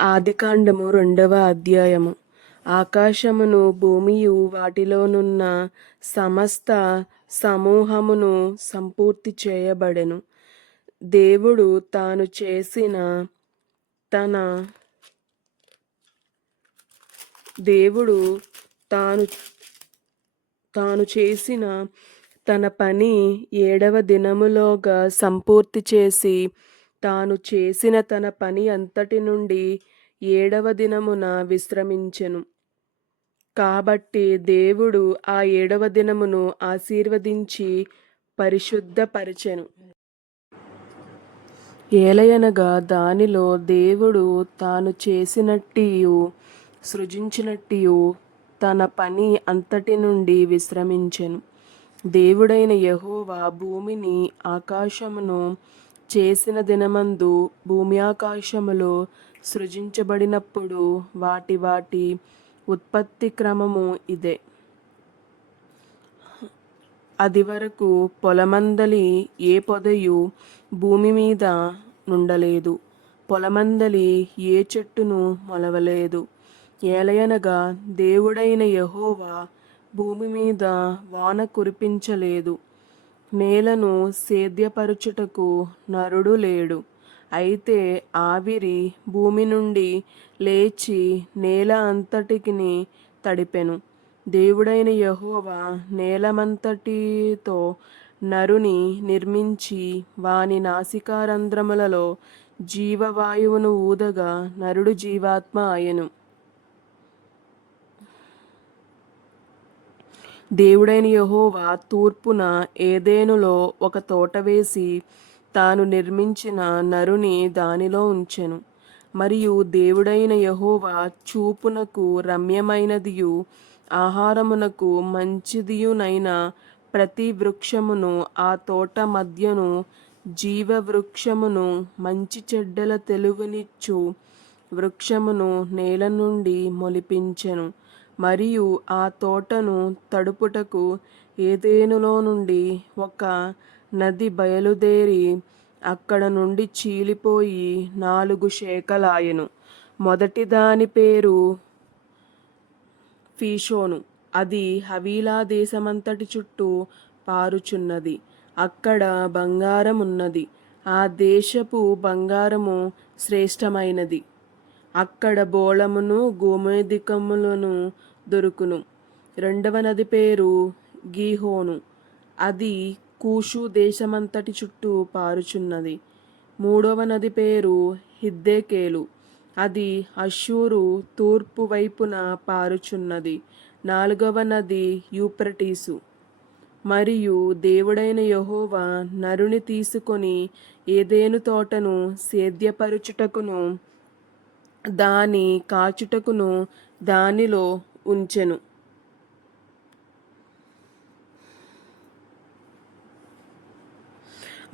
ఆదికాండము 2వ అధ్యాయము. ఆకాశమును భూమియు వాటిలోనున్న సమస్త సమూహమును సంపూర్తి చేయబడెను. దేవుడు తాను చేసిన తన దేవుడు తాను తాను చేసిన తన పని 7వ దినములోగా సంపూర్తి చేసి, తాను చేసిన తన పని అంతటి నుండి 7వ దినమున విశ్రమించెను. కాబట్టి దేవుడు ఆ 7వ దినమును ఆశీర్వదించి పరిశుద్ధపరచెను. ఏలయనగా దానిలో దేవుడు తాను చేసినట్టియు సృజించినట్టియు తన పని అంతటి నుండి విశ్రమించెను. దేవుడైన యెహోవా భూమిని ఆకాశమును చేసిన దినమందు భూమి ఆకాశములు సృజించబడినప్పుడు వాటి వాటి ఉత్పత్తి క్రమము ఇదే. అది వరకు పొలమందలి ఏ పొదయు భూమి మీద నుండలేదు, పొలమందలి ఏ చెట్టును మొలవలేదు. ఏలయనగా దేవుడైన యెహోవా భూమి మీద వాన కురిపించలేదు, నేలను సేద్యపరచుటకు నరుడు లేడు. అయితే ఆవిరి భూమి నుండి లేచి నేల అంతటికిని తడిపెను. దేవుడైన యెహోవా నేలమంతటితో నరుని నిర్మించి వాని నాసికారంధ్రములలో జీవవాయువును ఊదగా నరుడు జీవాత్మ ఆయెను. దేవుడైన యెహోవా తూర్పున ఏదెనులో ఒక తోట వేసి తాను నిర్మించిన నరుని దానిలో ఉంచెను. మరియు దేవుడైన యెహోవా చూపునకు రమ్యమైనదియు ఆహారమునకు మంచిదియునైన ప్రతి వృక్షమును ఆ తోట మధ్యను జీవ వృక్షమును మంచి చెడ్డల తెలివినిచ్చు వృక్షమును నేల నుండి మొలిపించెను. మరియు ఆ తోటను తడుపుటకు ఏదెనులో నుండి ఒక నది బయలుదేరి అక్కడ నుండి చీలిపోయి 4 శాఖలాయెను. మొదటి దాని పేరు ఫీషోను. అది హవీలా దేశమంతటి చుట్టూ పారుచున్నది. అక్కడ బంగారం ఉన్నది. ఆ దేశపు బంగారము శ్రేష్టమైనది. అక్కడ బోళమును గోమేధికములను దొరుకును. 2వ నది పేరు గీహోను. అది కూషు దేశమంతటి చుట్టూ పారుచున్నది. 3వ నది పేరు హిద్దెకేలు. అది అష్షూరు తూర్పు వైపున పారుచున్నది. 4వ నది యూఫ్రటీసు. మరియు దేవుడైన యెహోవా నరుని తీసుకొని ఏదెను తోటను సేద్యపరచుటకును దాని కాచుటకును దానిలో ఉంచెను.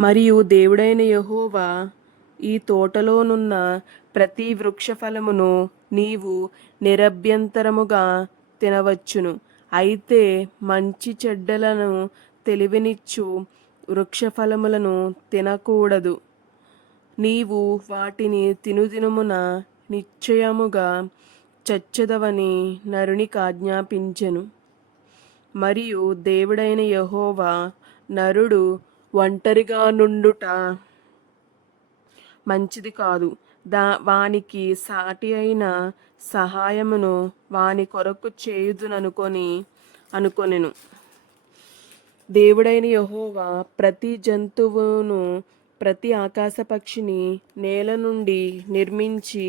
మరియు దేవుడైన యెహోవా ఈ తోటలోనున్న ప్రతి వృక్ష ఫలమును నీవు నిరభ్యంతరముగా తినవచ్చును. అయితే మంచి చెడ్డలను తెలివినిచ్చు వృక్ష ఫలములను తినకూడదు. నీవు వాటిని తినుదినమున నిశ్చయముగా చచ్చెదవని నరునికి ఆజ్ఞాపించెను. మరియు దేవుడైన యెహోవా నరుడు ఒంటరిగా నుండుట మంచిది కాదు, వానికి సాటి అయిన సహాయమును వాని కొరకు అనుకొనెను. దేవుడైన యెహోవా ప్రతి జంతువును ప్రతి ఆకాశ పక్షిని నేల నుండి నిర్మించి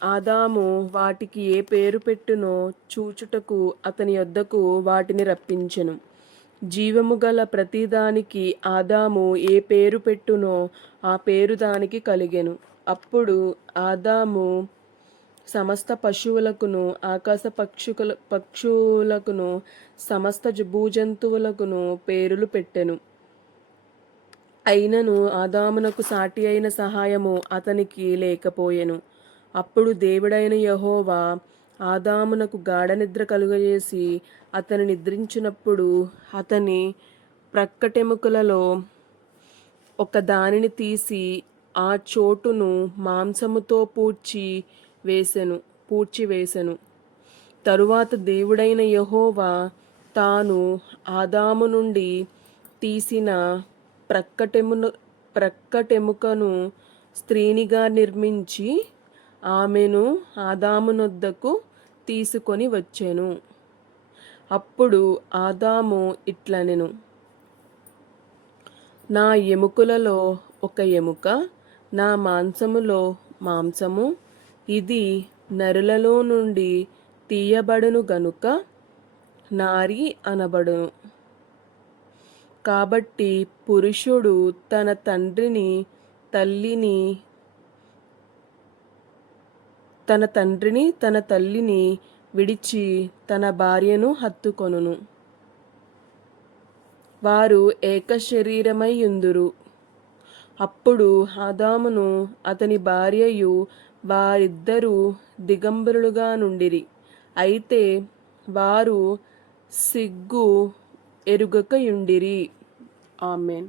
ఆదాము వాటికి ఏ పేరు పెట్టునో చూచుటకు అతని యొద్దకు వాటిని రప్పించెను. జీవము గల ప్రతిదానికి ఆదాము ఏ పేరు పెట్టునో ఆ పేరు దానికి కలిగెను. అప్పుడు ఆదాము సమస్త పశువులకును ఆకాశ పక్షులకును సమస్త భూజంతువులకును పేరులు పెట్టెను. అయినను ఆదామునకు సాటి అయిన సహాయము అతనికి లేకపోయెను. అప్పుడు దేవుడైన యెహోవా ఆదామునకు గాఢ నిద్ర కలుగజేసి అతను నిద్రించినప్పుడు అతని ప్రక్కటెముకలలో ఒక దానిని తీసి ఆ చోటును మాంసముతో పూడ్చివేసెను. తరువాత దేవుడైన యెహోవా తాను ఆదాము నుండి తీసిన ప్రక్కటెముకను స్త్రీనిగా నిర్మించి ఆమెను ఆదామునొద్దకు తీసుకొని వచ్చెను. అప్పుడు ఆదాము ఇట్లనెను, నా ఎముకలలో ఒక ఎముక, నా మాంసములో మాంసము, ఇది నరులలో నుండి తీయబడును గనుక నారి అనబడును. కాబట్టి పురుషుడు తన తండ్రిని తన తల్లిని విడిచి తన భార్యను హత్తుకొనును. వారు ఏక శరీరమై యుందురు. అప్పుడు ఆదామును అతని భార్యయు వారిద్దరూ దిగంబరులుగా నుండిరి. అయితే వారు సిగ్గు ఎరుగక యుండిరి. ఆమేన్.